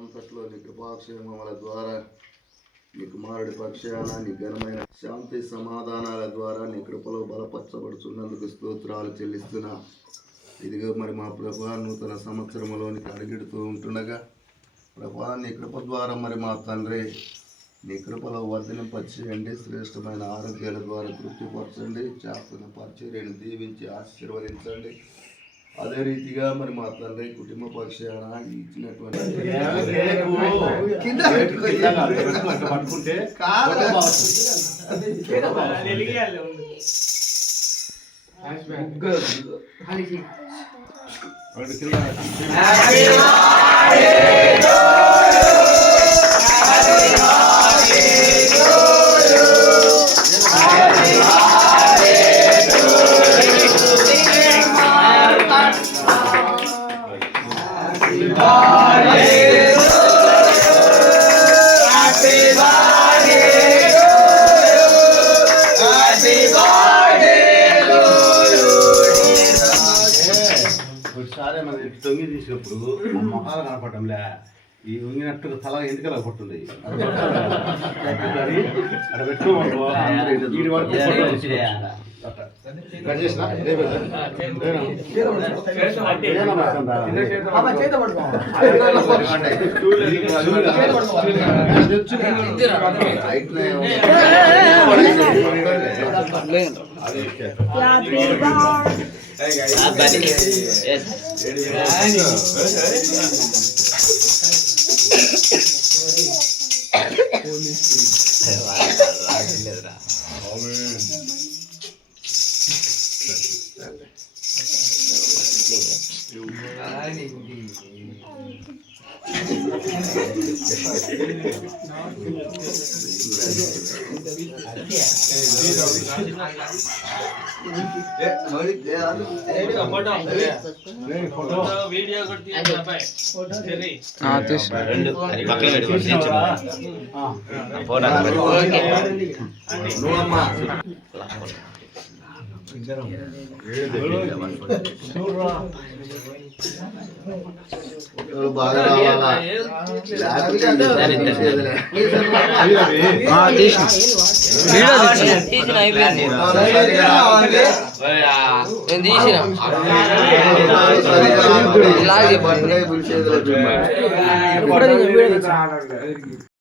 అంతట్లో నీ కృపాక్షేమముల ద్వారా నీ కుమారుడి పక్షాన నీ ఘనమైన శాంతి సమాధానాల ద్వారా నీ కృపలో బలపరచబడుతున్నందుకు స్తోత్రాలు చెల్లిస్తున్నా. ఇదిగో మరి మా ప్రభా నూతన సంవత్సరంలోనికి అడుగుడుతూ ఉంటుండగా ప్రభా నీ కృప ద్వారా మరి మా తండ్రి నీ కృపలో వర్ధనింపచేయండి. శ్రేష్టమైన ఆరోగ్యాల ద్వారా తృప్తిపరచండి. చేస్తున్న పరిచర్యను దీవించి ఆశీర్వదించండి. అదే రీతిగా మరి మా తండ్రి కుటుంబ పక్షాన ఇచ్చినటువంటి ఒకసారి మన తొంగి తీసినప్పుడు మొహాలు కనపడటంలే ఈ ఉంగినట్టుగా తల ఎందుకలా పడుతుంది అక్కడ పెట్టుకోమంటారు. బాగా రావాలా తీసిన